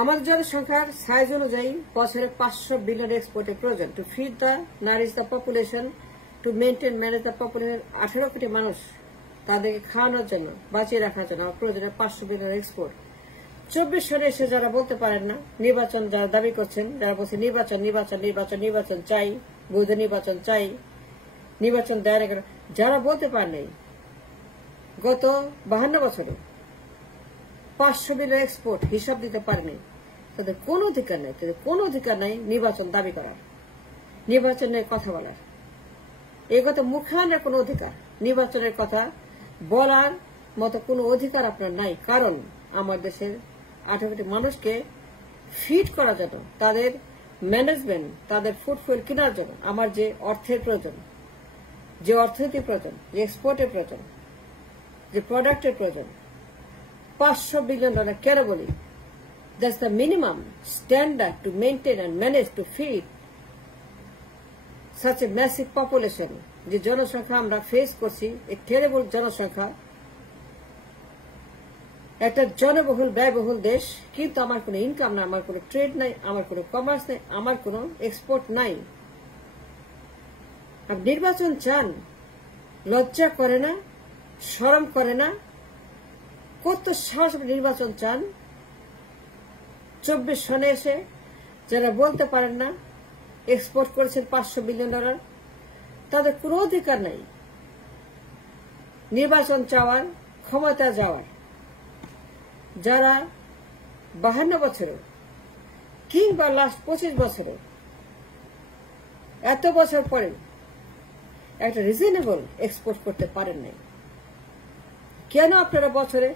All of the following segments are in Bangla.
আমাদের জনসংখ্যার সাইজ অনুযায়ী বছরে 500 বিলিয়ন এক্সপোর্টের প্রয়োজন to feed the Nourish the population to maintain manage the population. 18 কোটি মানুষ তাদেরকে খাওয়ানোর জন্য বাঁচিয়ে রাখার জন্য আমার প্রয়োজনে 500 বিলিয়ন এক্সপোর্ট। 24 সনে এসে যারা বলতে পারেন না, নির্বাচন যারা দাবি করছেন, যারা বলছে নির্বাচন নির্বাচন নির্বাচন নির্বাচন চাই, বৈধ নির্বাচন চাই, নির্বাচন দেয় না, যারা বলতে পারেন গত 52 বছরে 500 বিলিয়ন এক্সপোর্ট হিসাব দিতে পারেনি, তাদের কোনো অধিকার নেই, তাদের কোনো অধিকার নাই নির্বাচন দাবি করার, নির্বাচনের কথা বলার। এই কথা মুখে আনার কোনো অধিকার, নির্বাচনের কথা বলার মতো কোনো অধিকার আপনার নাই। কারণ আমার দেশের 18 কোটি মানুষকে ফিড করার জন্য, তাদের ম্যানেজমেন্ট, তাদের ফুড ফুয়েল কেনার জন্য আমার যে অর্থের প্রয়োজন, যে অর্থনীতির প্রয়োজন, যে এক্সপোর্টের প্রয়োজন, যে প্রোডাক্টের প্রয়োজন, 500 বিলিয়ন ডলার কেন বলি? That's the minimum standard to maintain and manage to feed such a massive population। যে জনসংখ্যা আমরা ফেস করছি, এই টেরেবল জনসংখ্যা, একটা জনবহুল ব্যয়বহুল দেশ, কিন্তু আমার কোনো ইনকাম নাই, আমার কোনো ট্রেড নাই, আমার কোনো কমার্স নাই, আমার কোনো এক্সপোর্ট নাই। আপনি নির্বাচন চান, লজ্জা করে না, শরম করে না? কত সাহস নির্বাচন চান? 24 সনে এসে যারা বলতে পারেন না এক্সপোর্ট করেছেন 500 বিলিয়ন ডলার, তাদের কোনো অধিকার নাই নির্বাচন চাওয়ার, ক্ষমতা যাওয়ার। যারা 52 বছরে কিংবা লাস্ট 25 বছরে, এত বছর পরে একটা রিজনেবল এক্সপোর্ট করতে পারেন নাই, কেন আপনারা বছরে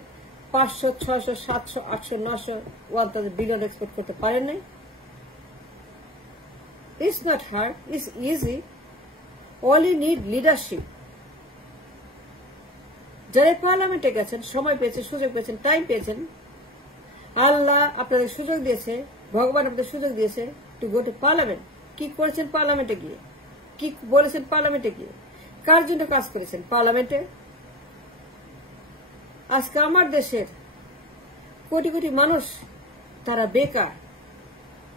500, 600, 700, 800, 900, 1000 বিলিয়ন এক্সপোর্ট করতে পারেন নাই? It's not hard, it's easy. All you need leadership. যারা পার্লামেন্টে গেছেন, সময় পেয়েছেন, সুযোগ পেয়েছেন, টাইম পেয়েছেন, আল্লাহ আপনাদের সুযোগ দিয়েছে, ভগবান আপনাদের সুযোগ দিয়েছে টু গো টু পার্লামেন্ট। কি করেছেন পার্লামেন্টে গিয়ে? কি বলেছেন পার্লামেন্টে গিয়ে? কার জন্য কাজ করেছেন পার্লামেন্টে? আজকে আমার দেশের কোটি কোটি মানুষ তারা বেকার,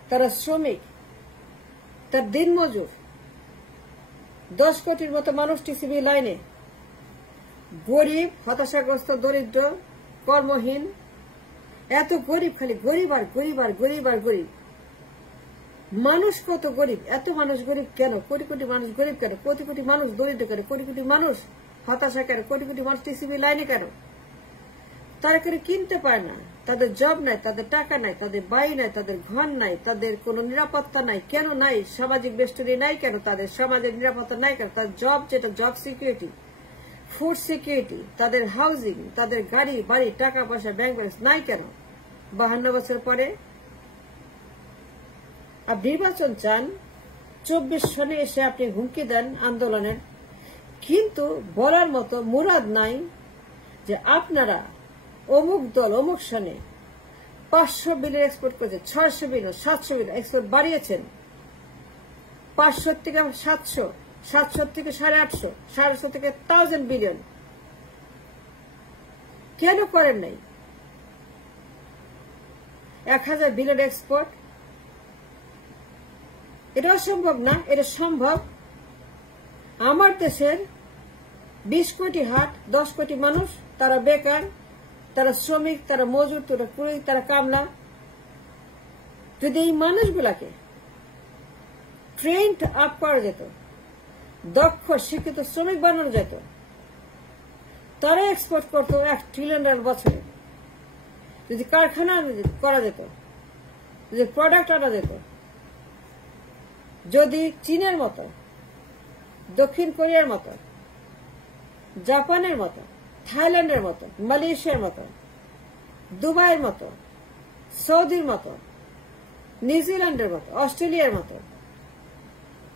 তারা শ্রমিক, তার দিনমজুর। 10 কোটির মতো মানুষ টিসিবি লাইনে, গরিব, হতাশাগ্রস্ত, দরিদ্র, কর্মহীন, এত গরিব, খালি গরিব আর গরিব আর গরিব আর গরিব। মানুষ কত গরিব, এত মানুষ গরিব কেন? কোটি কোটি মানুষ গরিব কেন? কোটি কোটি মানুষ দরিদ্র কেন? কোটি কোটি মানুষ হতাশা কেন? কোটি কোটি মানুষ টিসিবি লাইনে কেন? তারা করে কিনতে পারে না, তাদের জব নাই, তাদের টাকা নাই, তাদের বাড়ি নাই, তাদের ঘর নাই, তাদের কোনো নিরাপত্তা নাই। কেন নাই? সামাজিক বেষ্টনী নাই কেন? তাদের সমাজের নিরাপত্তা নাই কেন? তাদের জব, যেটা জব সিকিউরিটি, ফুড সিকিউরিটি, তাদের হাউজিং, তাদের গাড়ি বাড়ি, টাকা পয়সা, ব্যাংক ব্যালেন্স নাই কেন? 52 বছর পরে আপনি নির্বাচন চান, 24 সনে এসে আপনি হুমকি দেন আন্দোলনের, কিন্তু বলার মতো মুরাদ নাই যে আপনারা অমুক দল অমুক সনে 500 বিলিয়ন এক্সপোর্ট করেছে, 600 বিলিয়ন, 700 বিলিয়ন এক্সপোর্ট বাড়িয়েছেন, 500 থেকে 700, 700 থেকে 850, 850 থেকে 1000 বিলিয়ন। কেন করেন নাই? 1000 বিলিয়ন এক্সপোর্ট, এটা অসম্ভব না, এটা সম্ভব। আমার দেশের 20 কোটি হাট, 10 কোটি মানুষ, তারা বেকার, তারা শ্রমিক, তারা মজুর, তারা কুড়ি, তারা কামলা। যদি এই মানুষগুলাকে ট্রেন আপ করা যেত, দক্ষ শিক্ষিত শ্রমিক বানানো যেত, তারা এক্সপোর্ট করতো $1 ট্রিলিয়ন বছরে। যদি কারখানা করা যেত, যদি প্রোডাক্ট আনা যেত, যদি চীনের মতো, দক্ষিণ কোরিয়ার মতো, জাপানের মতো, থাইল্যান্ডের মতো, মালয়েশিয়ার মতো, দুবাইয়ের মতো, সৌদির মতো, নিউজিল্যান্ডের মতো, অস্ট্রেলিয়ার মতো,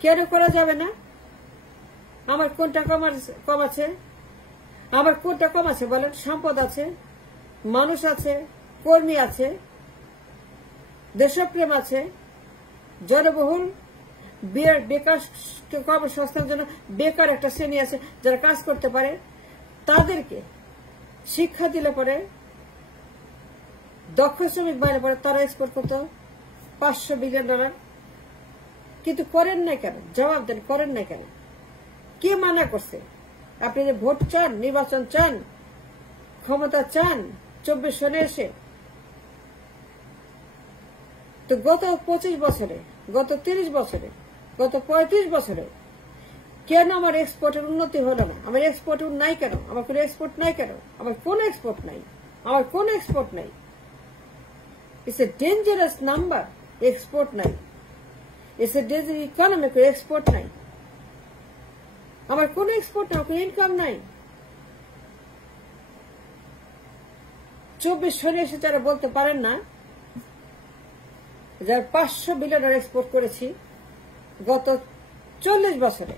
কেন করা যাবে না? আমার কোনটা কম আছে? আমার কোনটা কম আছে বলেন? সম্পদ আছে, মানুষ আছে, কর্মী আছে, দেশপ্রেম আছে, জনবহুল, বেকার কর্মসংস্থানের জন্য বেকার একটা শ্রেণী আছে যারা কাজ করতে পারে। তাদেরকে শিক্ষা দিলে পরে দক্ষ শ্রমিক বাইরে পড়ে তারা এক্সপোর্ট করতো $500 বিলিয়ন, কিন্তু করেন না কেন? জবাব দেন, করেন না কেন? কে মানা করছে? আপনি যে ভোট চান, নির্বাচন চান, ক্ষমতা চান 24 সনে এসে, তো গত 25 বছরে, গত 30 বছরে, গত 35 বছরে কেন আমার এক্সপোর্টের উন্নতি হলো না? আমার এক্সপোর্ট নাই কেন? আমার কোনো এক্সপোর্ট নাই কেন? আমার কোন এক্সপোর্ট নাই? আমার কোন এক্সপোর্ট নাই? It's a dangerous number. Export নাই, it's a dangerous economy. Export নাই, আমার কোন এক্সপোর্ট নাই, কোনো ইনকাম নাই। 24 সনে এসে যারা বলতে পারেন না, যারা $500 বিলিয়ন এক্সপোর্ট করেছি গত 40 বছরে,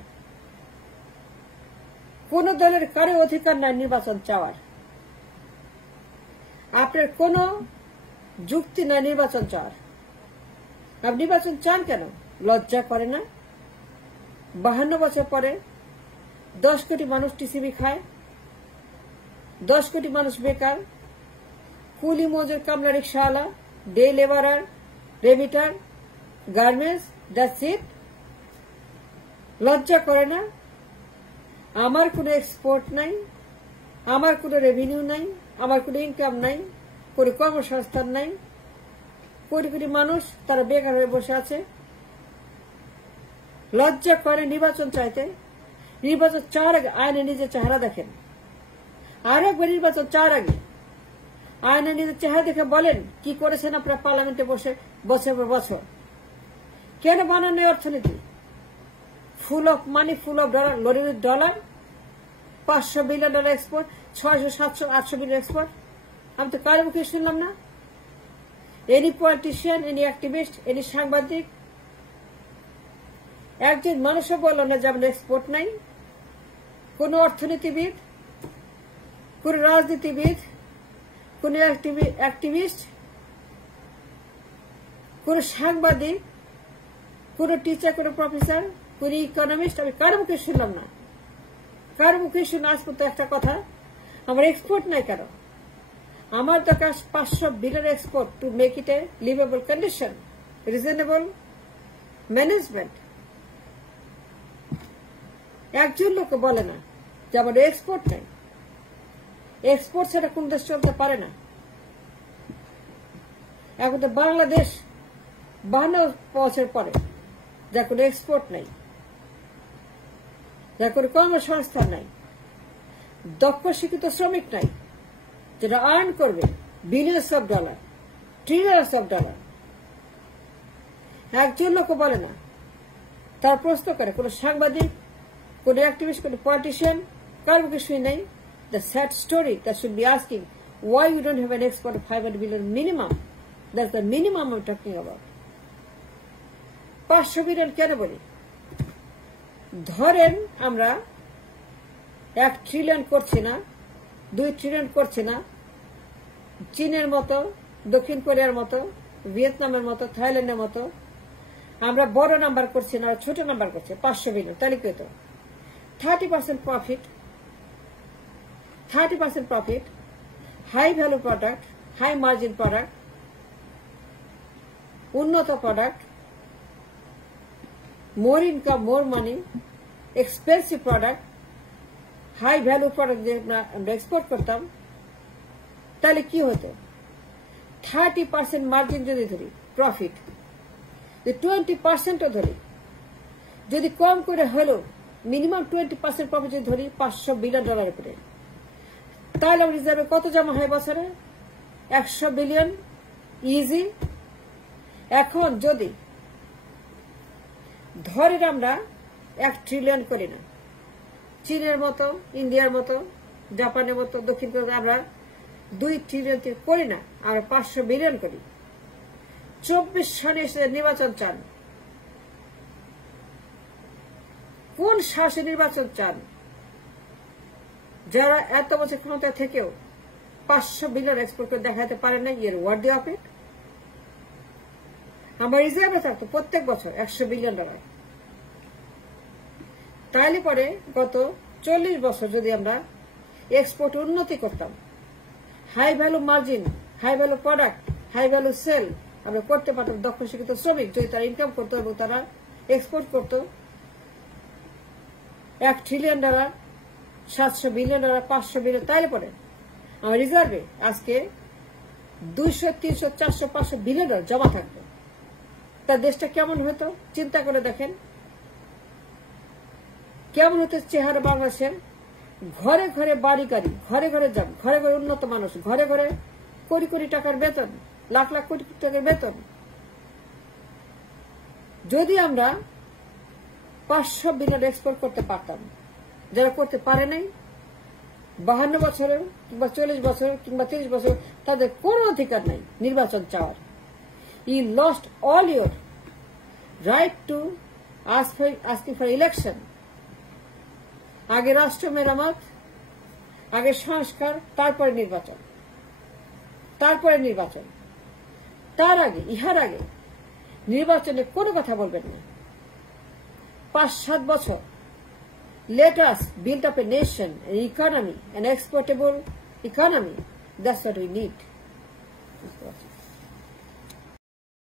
কোন দলের কারো অধিকার নাই নির্বাচন চাওয়ার। আপনার কোন যুক্তি নাই নির্বাচন চাওয়ার। আপনি নির্বাচন চান কেন? লজ্জা করে না? 52 বছর পরে 10 কোটি মানুষ টিসিবি খায়, 10 কোটি মানুষ বেকার, কুলি মজুর, কামলা, রিক্সাওয়ালা, day labourer, remitter, garments, that's it. লজ্জা করে না? আমার কোনো এক্সপোর্ট নাই, আমার কোনো রেভিনিউ নাই, আমার কোনো ইনকাম নাই, কোনো কর্মসংস্থান নাই, কোটি কোটি মানুষ তারা বেকার হয়ে বসে আছে। লজ্জা করে নির্বাচন চাইতে? নির্বাচন চাওয়ার আগে আইনে নিজের চেহারা দেখেন। আর একবার নির্বাচন চাওয়ার আগে আইনে নিজের চেহারা দেখে বলেন কি করেছেন আপনারা পার্লামেন্টে বসে বছর পর বছর। কেন বানানো অর্থনীতি? Full of money, full of dollar, loaded dollar, $500 billion export, 600, 700, 800 billion export. আমি তো কারো মুখে শুনলাম না। Any politician, any activist, any সাংবাদিক, একজন মানুষও বলল না যে আমাদের এক্সপোর্ট নাই। কোন অর্থনীতিবিদ, কোন রাজনীতিবিদ, কোন অ্যাক্টিভিস্ট, কোন সাংবাদিক, কোন টিচার, কোন প্রফেসর, কোন ইকোনমিস্ট, আমি কারো মুখে শুনলাম না। কারো মুখে শুনে আজ পর্যন্ত একটা কথা, আমার এক্সপোর্ট নাই কেন? আমার দরকার $500 billion export to make it A liveable condition, reasonable management. একজন লোক বলে না যে আমাদের এক্সপোর্ট নাই। এক্সপোর্ট ছাড়া কোন দেশ চলতে পারে না। এখন তো বাংলাদেশ 52 বছর পরে যা কোনো এক্সপোর্ট নাই, যা কোনো কর্মসংস্থান নাই, দক্ষ শিক্ষিত শ্রমিক নাই, যেটা আর্ন করবে billions of dollar, trillions of dollar. একজন লোক বলে না। তার প্রশ্ন করে কোন সাংবাদিক, কোন অ্যাক্টিভিস্ট, কোন পলিটিশিয়ান, কার মুখে শুনি নাই। The sad story that should be asking why we don't have an export of $500 billion minimum. That's the minimum I'm talking about. 500 billion কেন বলি? ধরেন আমরা 1 ট্রিলিয়ন করছি না, 2 ট্রিলিয়ন করছি না, চীনের মতো, দক্ষিণ কোরিয়ার মতো, ভিয়েতনামের মতো, থাইল্যান্ডের মতো আমরা বড় নাম্বার করছি না, ছোট নাম্বার করছি 500 বিলিয়ন। তাহলে কি হতো? 30% profit, 30% profit, high value product, high margin product, উন্নত product, more income, more money, expensive product, high value product যে আমরা এক্সপোর্ট করতাম, তাহলে কি হতো? 30% মার্জিন যদি ধরি প্রফিট, 20% ধরি, যদি কম করে হলো মিনিমাম 20% প্রফিট যদি ধরি $500 বিলিয়ন করে, তাহলে আমার রিজার্ভে কত জমা হয় বছরে? 100 বিলিয়ন ইজি। এখন যদি ধরেন আমরা 1 ট্রিলিয়ন করি না, চীনের মতো, ইন্ডিয়ার মতো, জাপানের মতো, দক্ষিণ কোরিয়া আমরা 2 ট্রিলিয়ন করি না, আমরা 500 বিলিয়ন করি। 24 সনে এসে নির্বাচন চান, কোন সাহসে নির্বাচন চান? যারা এত বছর ক্ষমতা থেকেও 500 বিলিয়ন এক্সপোর্ট করে দেখাতে পারে না, ইয়ের ওয়ার্ডি অফ ইট। আমার রিজার্ভে থাকতো প্রত্যেক বছর $100 বিলিয়ন। তাহলে পরে গত 40 বছর যদি আমরা এক্সপোর্ট উন্নতি করতাম, high value margin high value product, high value sale আমরা করতে পারতাম। দক্ষ শিক্ষিত শ্রমিক যদি তারা ইনকাম করতো এবং তারা এক্সপোর্ট করতো $1 ট্রিলিয়ন, $700 বিলিয়ন, $500 বিলিয়ন, তাইলে পরে আমার রিজার্ভে আজকে $200, $300, $400, $500 বিলিয়ন জমা থাকবে। তার দেশটা কেমন হতো চিন্তা করে দেখেন। কেমন হতো চেহারা বাংলাদেশের? ঘরে ঘরে বাড়ি গাড়ি, ঘরে ঘরে যান, ঘরে ঘরে উন্নত মানুষ, ঘরে ঘরে কোটি কোটি টাকার বেতন, লাখ লাখ কোটি কোটি টাকার বেতন। যদি আমরা 500 বিলিয়ন এক্সপোর্ট করতে পারতাম, যারা করতে পারে নাই 52 বছরের কিংবা 40 বছর কিংবা 30 বছর, তাদের কোনো অধিকার নাই নির্বাচন চাওয়ার। You lost all your right to asking for election. আগে রাষ্ট্র মেরামত, আগে সংস্কার, তারপরে নির্বাচন, তারপরে নির্বাচন। তার আগে, ইহার আগে নির্বাচনে কোনো কথা বলবেন না। 5-7 বছর let us build up a nation, an economy, an exportable economy. That's what we need.